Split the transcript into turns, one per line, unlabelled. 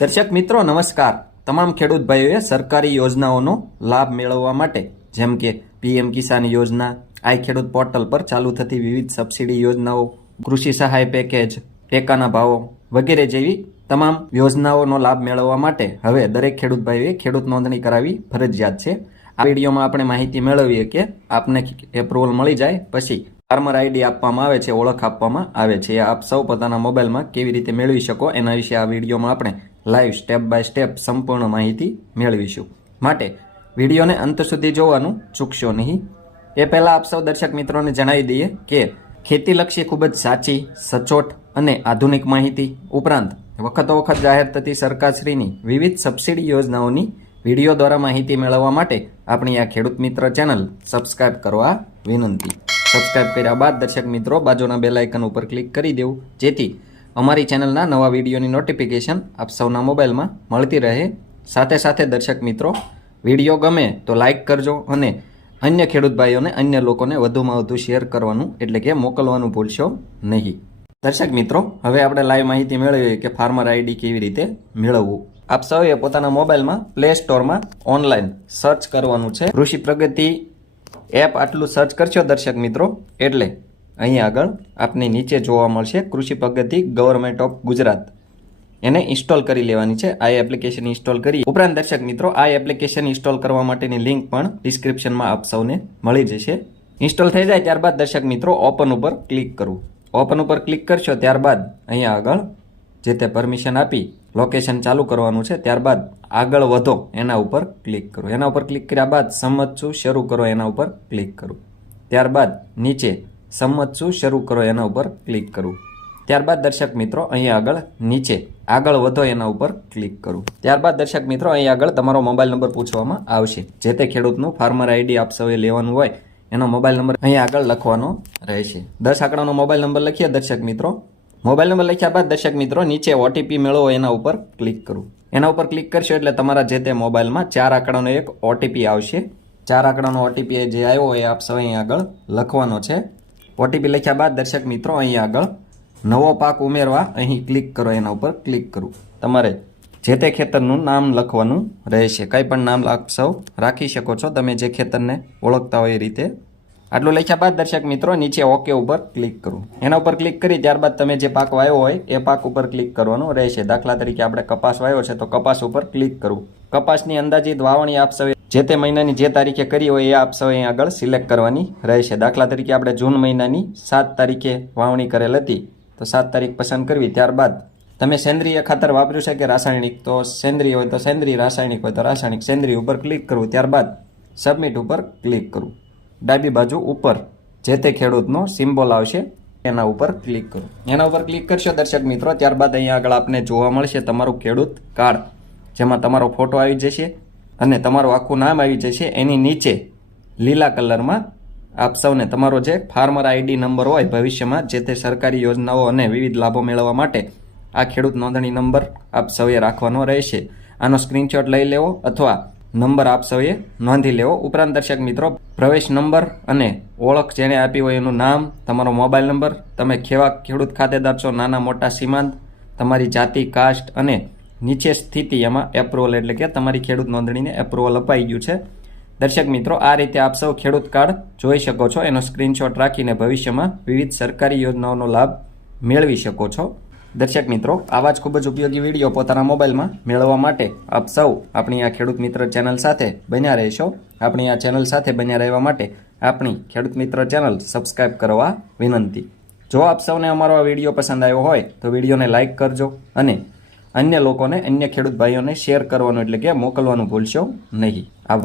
દર્શક મિત્રો, નમસ્કાર. તમામ ખેડૂત ભાઈઓએ સરકારી યોજનાઓનો લાભ મેળવવા માટે, જેમ કે પીએમ કિસાન યોજના, આઈ ખેડૂત પોર્ટલ પર ચાલુ થતી વિવિધ સબસિડી યોજનાઓ, કૃષિ સહાય પેકેજ, ટેકાના ભાવો વગેરે જેવી તમામ યોજનાઓનો લાભ મેળવવા માટે હવે દરેક ખેડૂત ભાઈઓએ ખેડૂત નોંધણી કરાવી ફરજિયાત છે. આ વિડીયોમાં આપણે માહિતી મેળવીએ કે આપને એપ્રુવલ મળી જાય, પછી ફાર્મર આઈડી આપવામાં આવે છે, ઓળખ આપવામાં આવે છે. આપ સૌ પોતાના મોબાઈલમાં કેવી રીતે મેળવી શકો એના વિશે આ વિડીયોમાં આપણે લાઈવ સ્ટેપ બાય સ્ટેપ સંપૂર્ણ માહિતી મેળવીશું. માટે વિડીયોને અંત સુધી જોવાનું ચૂકશો નહીં. એ પહેલાં આપ સૌ દર્શક મિત્રોને જણાવી દઈએ કે ખેતીલક્ષી ખૂબ જ સાચી, સચોટ અને આધુનિક માહિતી ઉપરાંત વખતો વખત જાહેર થતી સરકારશ્રીની વિવિધ સબસિડી યોજનાઓની વીડિયો દ્વારા માહિતી મેળવવા માટે આપણી આ ખેડૂત મિત્ર ચેનલ સબસ્ક્રાઇબ કરવા વિનંતી. સબસ્ક્રાઇબ કર્યા બાદ દર્શક મિત્રો બાજુના બેલ આઇકન ઉપર ક્લિક કરી દેવું, જેથી અમારી ચેનલના નવા વિડીયોની નોટિફિકેશન આપ સૌના મોબાઈલમાં મળતી રહે. સાથે સાથે દર્શક મિત્રો, વીડિયો ગમે તો લાઇક કરજો અને અન્ય ખેડૂત ભાઈઓને, અન્ય લોકોને વધુમાં વધુ શેર કરવાનું, એટલે કે મોકલવાનું ભૂલશો નહીં. દર્શક મિત્રો, હવે આપણે લાઈવ માહિતી મેળવીએ કે ફાર્મર આઈડી કેવી રીતે મેળવવું. આપ સૌએ પોતાના મોબાઈલમાં પ્લે સ્ટોરમાં ઓનલાઈન સર્ચ કરવાનું છે. કૃષિ પ્રગતિ એપ આટલું સર્ચ કરશો દર્શક મિત્રો, એટલે અહીં આગળ આપની નીચે જોવા મળશે કૃષિ પગતિ ગવર્મેન્ટ ઓફ ગુજરાત એને ઇન્સ્ટોલ કરી લેવાની છે. આ એપ્લિકેશન ઇન્સ્ટોલ કરી ઉપરાંત દર્શક મિત્રો, આ એપ્લિકેશન ઇન્સ્ટોલ કરવા માટેની લિંક પણ ડિસ્ક્રિપ્શનમાં આપ સૌને મળી જશે. ઇન્સ્ટોલ થઈ જાય ત્યારબાદ દર્શક મિત્રો, ઓપન ઉપર ક્લિક કરવું ઓપન ઉપર ક્લિક કરશો ત્યારબાદ અહીંયા આગળ જે તે પરમિશન આપી લોકેશન ચાલુ કરવાનું છે, ત્યારબાદ આગળ વધો એના ઉપર ક્લિક કરો. એના ઉપર ક્લિક કર્યા બાદ સંમત છું, શરૂ કરો એના ઉપર ક્લિક કરું. ત્યારબાદ નીચે સંમત છું, શરૂ કરો એના ઉપર ક્લિક કરું. ત્યારબાદ દર્શક મિત્રો, અહીંયા આગળ નીચે આગળ વધો એના ઉપર ક્લિક કરું. ત્યારબાદ દર્શક મિત્રો અહીં આગળ તમારો મોબાઈલ નંબર પૂછવામાં આવશે. જે તે ખેડૂતનું ફાર્મર આઈડી આપ સૌએ લેવાનું હોય, એનો મોબાઈલ નંબર અહીં આગળ લખવાનો રહેશે. દસ આંકડાનો મોબાઈલ નંબર લખીએ દર્શક મિત્રો. મોબાઈલ નંબર લખ્યા બાદ દર્શક મિત્રો, નીચે ઓટીપી મેળવો એના ઉપર ક્લિક કરું. એના ઉપર ક્લિક કરશો એટલે તમારા જે તે મોબાઈલમાં ચાર આંકડાનો એક ઓટીપી આવશે. ચાર આંકડાનો ઓટીપી જે આવ્યો એ આપ સૌ અહીં આગળ લખવાનો છે. ઓટીપી લખ્યા બાદ દર્શક મિત્રો અહીં આગળ નવો પાક ઉમેરવા અહીં ક્લિક કરો, એના ઉપર ક્લિક કરું. તમારે જે તે ખેતરનું નામ લખવાનું રહેશે. કંઈ પણ નામ સૌ રાખી શકો છો. તમે જે ખેતરને ઓળખતા હોય એ રીતે. આટલું લખ્યા બાદ દર્શક મિત્રો નીચે ઓકે ઉપર ક્લિક કરું. એના ઉપર ક્લિક કરી ત્યારબાદ તમે જે પાક વાયો હોય એ પાક ઉપર ક્લિક કરવાનું રહેશે. દાખલા તરીકે આપણે કપાસ વાયો છે તો કપાસ ઉપર ક્લિક કરવું કપાસની અંદાજિત વાવણી આપ સૌએ જે તે મહિનાની જે તારીખે કરી હોય એ આપ સૌ અહીં આગળ સિલેક્ટ કરવાની રહેશે. દાખલા તરીકે આપણે જૂન મહિનાની સાત તારીખે વાવણી કરેલ હતી. તો સાત તારીખ પસંદ કરવી ત્યારબાદ તમે સેન્દ્રિય ખાતર વાપર્યું છે કે રાસાયણિક? તો સેન્દ્રિય હોય તો સેન્દ્રિય, રાસાયણિક હોય તો રાસાયણિક. સેન્દ્રિય ઉપર ક્લિક કરવું ત્યારબાદ સબમિટ ઉપર ક્લિક કરવું. ડાબી બાજુ ઉપર જે તે ખેડૂતનો સિમ્બોલ આવશે એના ઉપર ક્લિક કરો. એના ઉપર ક્લિક કરશો દર્શક મિત્રો, ત્યારબાદ અહીંયા આગળ આપને જોવા મળશે તમારું ખેડૂત કાર્ડ, જેમાં તમારો ફોટો આવી જશે. અને તમારું આખું નામ આવી જશે એની નીચે લીલા કલરમાં. આપ સૌને તમારો જે ફાર્મર આઈડી નંબર હોય ભવિષ્યમાં જે તે સરકારી યોજનાઓ અને વિવિધ લાભો મેળવવા માટે આ ખેડૂત નોંધણી નંબર આપ સૌએ રાખવાનો રહેશે. આનો સ્ક્રીનશોટ લઈ લેવો અથવા નંબર આપ સૌએ નોંધી લેવો. ઉપરાંત દર્શક મિત્રો, પ્રવેશ નંબર અને ઓળખ જેણે આપી હોય એનું નામ, તમારો મોબાઈલ નંબર, તમે કેવા ખેડૂત ખાતેદાર છો, નાના મોટા સીમાંત, તમારી જાતિ, કાસ્ટ અને નીચે સ્થિતિ એમાં એપ્રુવલ એટલે કે તમારી ખેડૂત નોંધણીને એપ્રુવલ અપાઈ ગયું છે. દર્શક મિત્રો, આ રીતે આપ સૌ ખેડૂત કાર્ડ જોઈ શકો છો. એનો સ્ક્રીનશોટ રાખીને ભવિષ્યમાં વિવિધ સરકારી યોજનાઓનો લાભ મેળવી શકો છો. દર્શક મિત્રો, આવા જ ખૂબ જ ઉપયોગી વીડિયો પોતાના મોબાઈલમાં મેળવવા માટે આપ સૌ આપણી આ ખેડૂત મિત્ર ચેનલ સાથે બન્યા રહેશો. આપણી આ ચેનલ સાથે બન્યા રહેવા માટે આપણી ખેડૂત મિત્ર ચેનલ સબસ્ક્રાઈબ કરવા વિનંતી. જો આપ સૌને અમારો આ વીડિયો પસંદ આવ્યો હોય તો વિડીયોને લાઇક કરજો અને અન્ય લોકોને અન્ય ખેડૂત ભાઈઓને શેર કરવાનું એટલે કે મોકલવાનું ભૂલશો નહીં. આભાર.